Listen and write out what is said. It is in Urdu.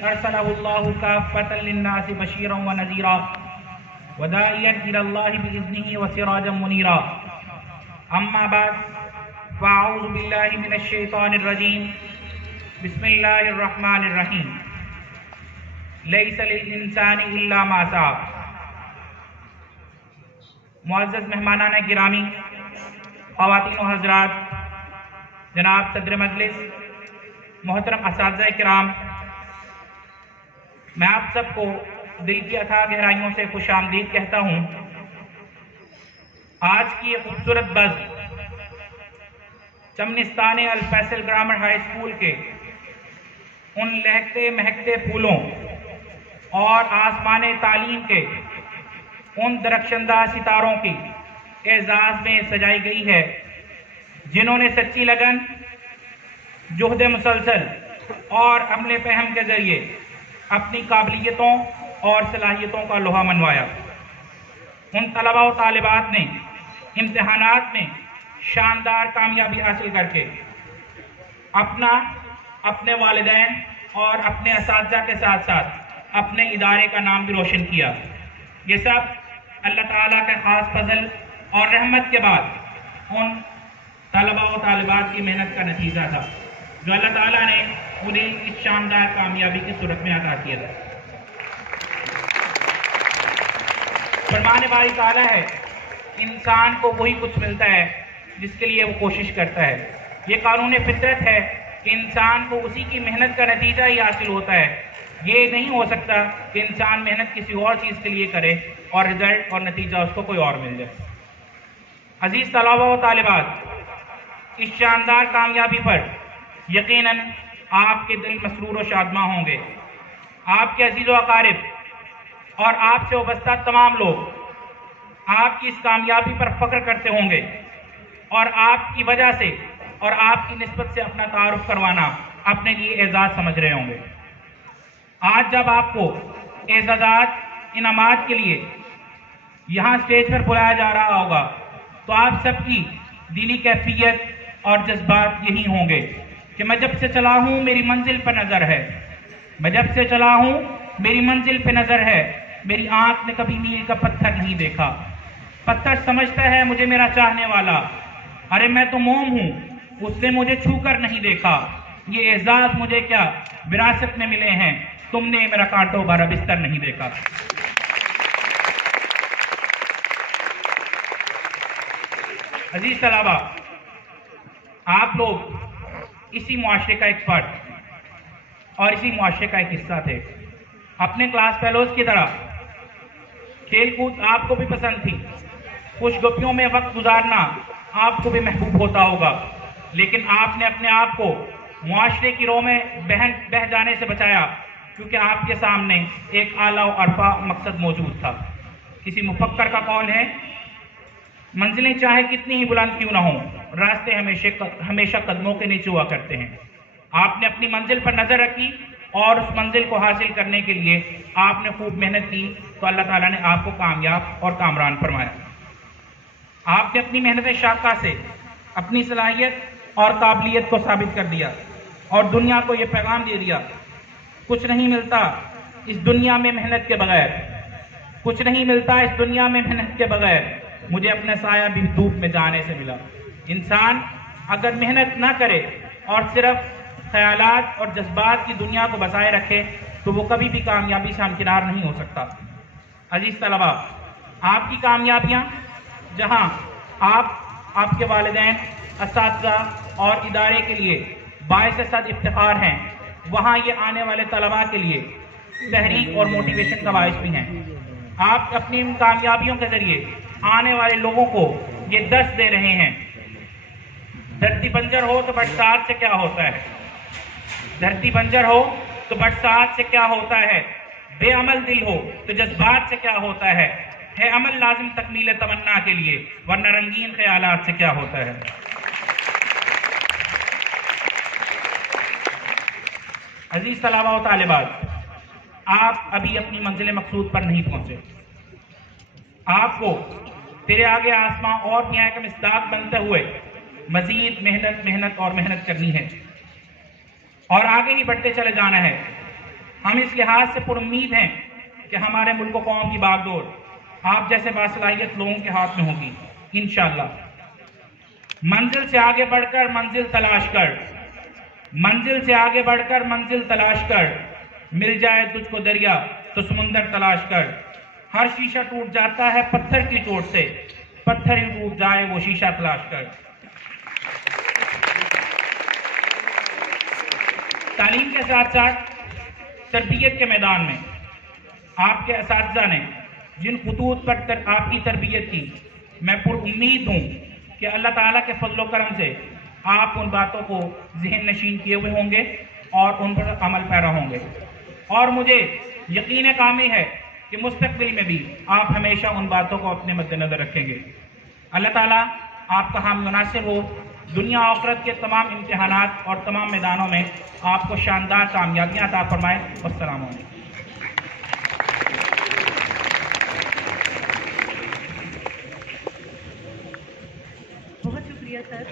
أرسله الله كافة للناس بشيرا ونذيرا وداعيا إلى الله بإذنه وسراجا منيرا أما بعد فأعوذ بالله من الشيطان الرجيم بسم الله الرحمن الرحيم ليس للإنسان إلا ما سعى. معزز مہمانان گرامی، خواتین و حضرات، جناب صدر مجلس، محترم اساتذہ کرام، میں آپ سب کو دل کی اتھاہ گہرائیوں سے خوش آمدید کہتا ہوں. آج کی یہ خوبصورت بز چمنستان الفیصل گرامر ہائی اسکول کے ان لہکتے مہکتے پھولوں اور آسمان تعلیم کے ان درخشندہ ستاروں کی اعزاز میں سجائی گئی ہے جنہوں نے سچی لگن، جہد مسلسل اور عمل فہم کے ذریعے اپنی قابلیتوں اور صلاحیتوں کا لوہا منوایا. ان طلباء و طالبات نے امتحانات میں شاندار کامیابی حاصل کر کے اپنے والدین اور اپنے اساتذہ کے ساتھ ساتھ اپنے ادارے کا نام بھی روشن کیا. یہ سب اللہ تعالیٰ کے خاص فضل اور رحمت کے بعد ان طلباء و طالبات کی محنت کا نتیجہ تھا جو اللہ تعالیٰ نے انہیں اس شاندار کامیابی کی صورت میں عطا کیا تھا. فرمان باری تعالیٰ ہے، انسان کو وہی کچھ ملتا ہے جس کے لیے وہ کوشش کرتا ہے. یہ قانون فطرت ہے کہ انسان کو اسی کی محنت کا نتیجہ ہی حاصل ہوتا ہے. یہ نہیں ہو سکتا کہ انسان محنت کسی اور چیز کے لیے کرے اور رزلٹ اور نتیجہ اس کو کوئی اور مل جائے. عزیز طلباء و طالبات، اس شاندار کامیابی پر یقیناً آپ کے دل مسرور و شادماں ہوں گے. آپ کے عزیز و اقارب اور آپ سے وابستہ تمام لوگ آپ کی اس کامیابی پر فخر کرتے ہوں گے اور آپ کی وجہ سے اور آپ کی نسبت سے اپنا تعارف کروانا اپنے لیے اعزاز سمجھ رہے ہوں گے. آج جب آپ کو اعزازات، انعامات کے لیے یہاں اسٹیج پر بلایا جا رہا ہوگا تو آپ سب کی دلی کیفیت اور جذبات یہی ہوں گے کہ میں جب سے چلا ہوں میری منزل پر نظر ہے، میں جب سے چلا ہوں میری منزل پہ نظر ہے. میری آنکھ نے کبھی میل کا پتھر نہیں دیکھا، پتھر سمجھتا ہے مجھے میرا چاہنے والا. ارے میں تو موم ہوں، اس نے مجھے چھو کر نہیں دیکھا. یہ اعزاز مجھے کیا وراثت میں ملے ہیں، تم نے میرا کانٹوں بھرا بستر نہیں دیکھا. عزیز طلباء، آپ لوگ اسی معاشرے کا ایک فرد اور اسی معاشرے کا ایک حصہ تھے. اپنے کلاس فیلوز کی طرح کھیل کود آپ کو بھی پسند تھی، خوش گپیوں میں وقت گزارنا آپ کو بھی محبوب ہوتا ہوگا، لیکن آپ نے اپنے آپ کو معاشرے کی رو میں بہہ جانے سے بچایا کیونکہ آپ کے سامنے ایک اعلیٰ و ارفع مقصد موجود تھا. کسی مفکر کا قول ہے، منزلیں چاہے کتنی ہی بلند کیوں نہ ہوں، راستے ہمیشہ قدموں کے نیچے ہوا کرتے ہیں. آپ نے اپنی منزل پر نظر رکھی اور اس منزل کو حاصل کرنے کے لیے آپ نے خوب محنت کی تو اللہ تعالیٰ نے آپ کو کامیاب اور کامران فرمایا. آپ نے اپنی محنت شاقہ سے اپنی صلاحیت اور قابلیت کو ثابت کر دیا اور دنیا کو یہ پیغام دے دیا، کچھ نہیں ملتا اس دنیا میں محنت کے بغیر، کچھ نہیں ملتا اس دنیا میں محنت کے بغیر. مجھے اپنا سایہ بھی دھوپ میں جانے سے ملا. انسان اگر محنت نہ کرے اور صرف خیالات اور جذبات کی دنیا کو بسائے رکھے تو وہ کبھی بھی کامیابی سے ہمکنار نہیں ہو سکتا. عزیز طلباء، آپ کی کامیابیاں جہاں آپ کے والدین، اساتذہ اور ادارے کے لیے باعث صد افتخار ہیں، وہاں یہ آنے والے طلباء کے لیے تحریک اور موٹیویشن کا باعث بھی ہیں. آپ اپنی ان کامیابیوں کے ذریعے آنے والے لوگوں کو یہ درس دے رہے ہیں، دھرتی بنجر ہو تو برسات سے کیا ہوتا ہے، دھرتی بنجر ہو تو برسات سے کیا ہوتا ہے، بے عمل دل ہو تو جذبات سے کیا ہوتا ہے عمل لازم تکمیل تمنا کے لیے، ورنہ رنگین خیالات سے کیا ہوتا ہے. عزیز طلباء و طالبات، آپ ابھی اپنی منزل مقصود پر نہیں پہنچے. آپ کو تیرے آگے آسماں اور نیاں کا مصداق بنتے ہوئے مزید محنت اور محنت کرنی ہے اور آگے ہی بڑھتے چلے جانا ہے. ہم اس لحاظ سے پر امید ہیں کہ ہمارے ملک و قوم کی باغ ڈور آپ جیسے باصلاحیت لوگوں کے ہاتھ میں ہوگی انشاءاللہ۔ منزل سے آگے بڑھ کر منزل تلاش کر، منزل سے آگے بڑھ کر منزل تلاش کر، مل جائے تجھ کو دریا تو سمندر تلاش کر۔ ہر شیشہ ٹوٹ جاتا ہے پتھر کی چوٹ سے، پتھر ہی ٹوٹ جائے وہ شیشہ تلاش کر۔ تعلیم کے ساتھ ساتھ تربیت کے میدان میں آپ کے اساتذہ نے جن خطوط پر آپ کی تربیت کی، میں پر امید ہوں کہ اللہ تعالیٰ کے فضل و کرم سے آپ ان باتوں کو ذہن نشین کیے ہوئے ہوں گے اور ان پر عمل پیرا ہوں گے، اور مجھے یقین کامل ہے کہ مستقبل میں بھی آپ ہمیشہ ان باتوں کو اپنے مد نظر رکھیں گے۔ اللہ تعالیٰ آپ کا حامی و ناصر ہو، دنیا آخرت کے تمام امتحانات اور تمام میدانوں میں آپ کو شاندار کامیابیاں عطا فرمائے۔ السلام علیکم۔ بہت شکریہ سر۔